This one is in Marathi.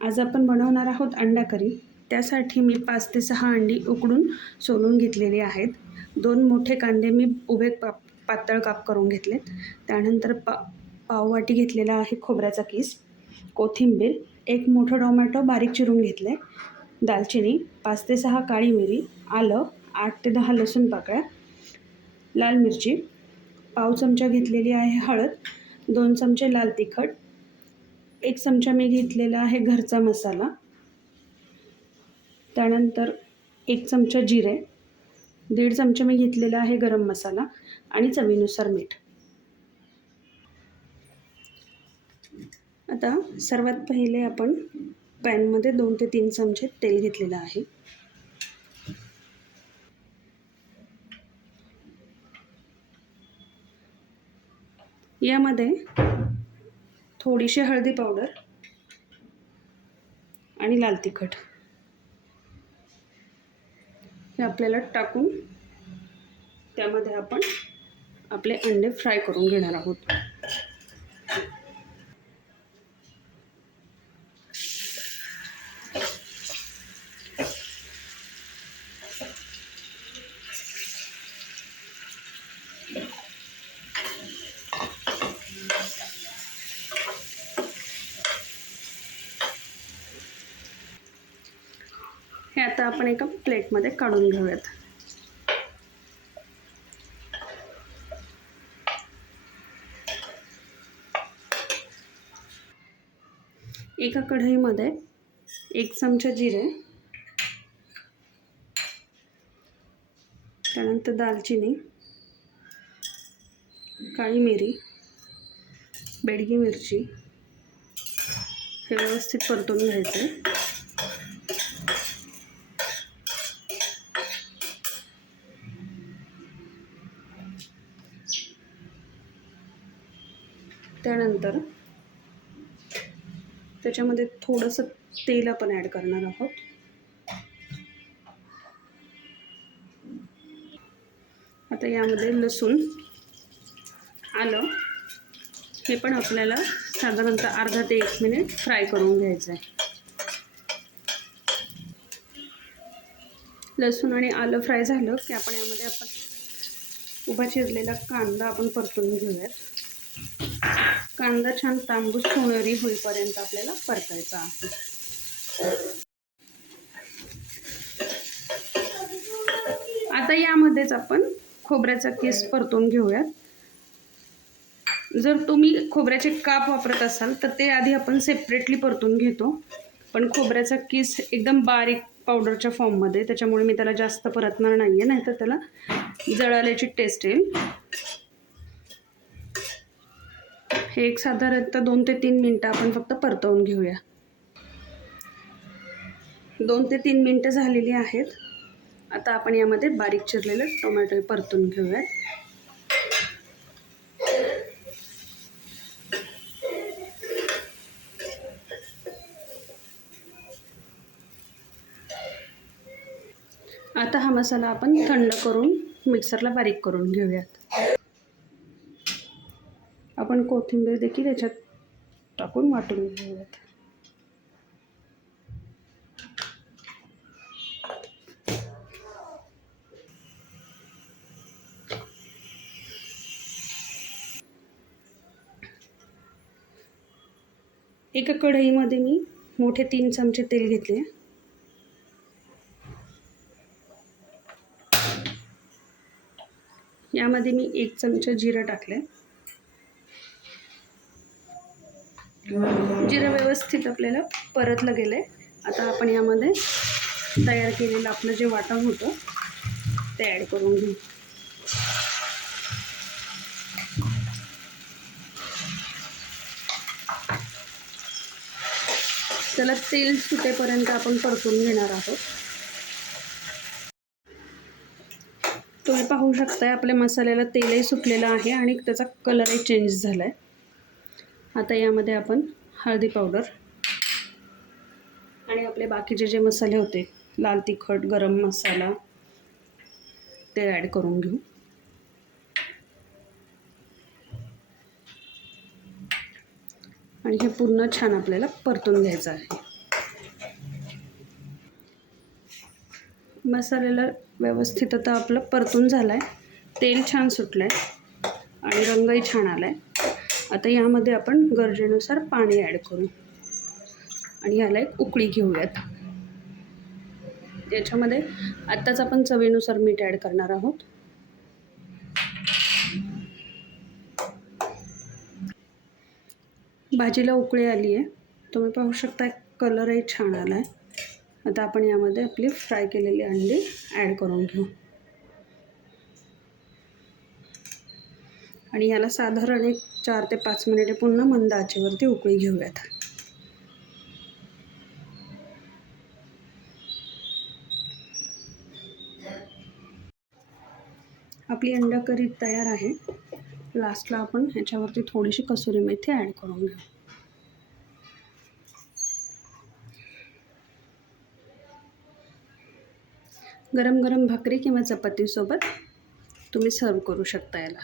आज आपण बनवणार आहोत अंडा करी। त्यासाठी मी 5 ते 6 अंडी उकडून सोलून घेतलेली आहेत। 2 मोठे कांदे मी उभे पातळ काप करून घेतलेत। त्यानंतर पाववाटी घेतलेला आहे खोबऱ्याचा किस, कोथिंबीर, 1 मोठा टोमॅटो बारीक चिरून घेतले, दालचिनी, 5 ते 6 काळी मिरी, आलं, 8 ते 10 लसूण पाकळ्या, लाल मिरची, पाव चमचा घेतलेली आहे हळद, 2 चमचे लाल तिखट, 1 चमचा मी घेतलेला आहे घरचा मसाला, त्यानंतर 1 चमचा जिरे, 1.5 चमचा मी घेतलेला आहे गरम मसाला आणि चवीनुसार मीठ। आता सर्वात पहिले आपण पॅनमध्ये 2 ते 3 चमचे तेल घेतलेलं आहे। यामध्ये थोडीशी हळदी पावडर आणि लाल तिखट हे आपल्याला टाकून त्यामध्ये आपण आपले अंडे फ्राय करून घेणार आहोत। हे आता आपण एका प्लेटमध्ये काढून घेऊयात। एका कढईमध्ये 1 चमचा जिरे, त्यानंतर दालचिनी, काळी मिरी, बेडगी मिरची हे व्यवस्थित परतून घ्यायचे। त्यानंतर त्याच्यामध्ये थोडंसं तेल आपण ॲड करणार आहोत। आता यामध्ये लसूण, आलं हे पण आपल्याला साधारणतः अर्धा ते 1 मिनिट फ्राय करून घ्यायचं आहे। लसूण आणि आलं फ्राय झालं की आपण यामध्ये उभा चिरलेला कांदा आपण परतून घेऊयात। कांदा छान तांबूस सोनेरी होईपर्यंत आपल्याला परतायचा आहे। आता यामध्येच आपण खोबऱ्याचा किस परतून घेऊयात। जर तुम्ही खोबऱ्याचे काप वापरत असाल तर ते आधी आपण सेपरेटली परतून घेतो, पण खोबऱ्याचा किस एकदम बारीक पावडरच्या फॉर्ममध्ये, त्याच्यामुळे मी त्याला जास्त परतणार नाहीये, नाहीतर त्याला जळाल्याची टेस्ट येईल। हे एक साधारणतः 2 ते 3 मिनिटं आपण फक्त परतवून घेऊया। 2 ते 3 मिनिटं झालेली आहेत। आता आपण यामध्ये बारीक चिरलेले टोमॅटो परतून घेऊयात। आता हा मसाला आपण थंड करून मिक्सरला बारीक करून घेऊयात। आपण कोथिंबीर देखील याच्यात टाकून वाटून घेऊयात। एका कढईमध्ये मी मोठे 3 चमचे तेल घेतले, यामध्ये मी 1 चमचा जिरं टाकले। जिरं व्यवस्थित आपल्याला परतलं गेलंय। आता आपण यामध्ये तयार केलेलं आपलं जे वाटण होतं ते ॲड करून घेऊ। त्याला तेल सुटेपर्यंत आपण परतून घेणार आहोत। तुम्ही पाहू शकता आपल्या मसाल्याला तेलही सुटलेलं आहे आणि त्याचा कलरही चेंज झाला आहे। आता यामध्ये आपण हळदी पावडर आणि आपले बाकीचे जे मसाले होते, लाल तिखट, गरम मसाला, ते ॲड करून घेऊ। आणि हे पूर्ण छान आपल्याला परतून घ्यायचं आहे। मसाल्याला व्यवस्थित आता आपलं परतून झालं आहे, तेल छान सुटलं आहे आणि रंगही छान आला आहे. आता यामध्ये आपण गरजेनुसार पाणी ॲड करू आणि याला एक उकळी घेऊयात. याच्यामध्ये आत्ताच आपण चवीनुसार मीठ ॲड करणार आहोत. भाजीला उकळी आली आहे, तुम्ही पाहू शकता कलरही छान आला आहे. आता आपण यामध्ये आपली फ्राय केलेली अंडी ॲड करून घेऊ आणि याला साधारण एक 4 ते 5 मिनिटे पुन्हा मंद आचेवरती उकळी घेऊयात. आपली अंडा करी तयार आहे. लास्टला आपण ह्याच्यावरती थोडीशी कसुरी मेथी ॲड करून घेऊ. गरम गरम भाकरी किंवा चपातीसोबत तुम्ही सर्व करू शकता याला.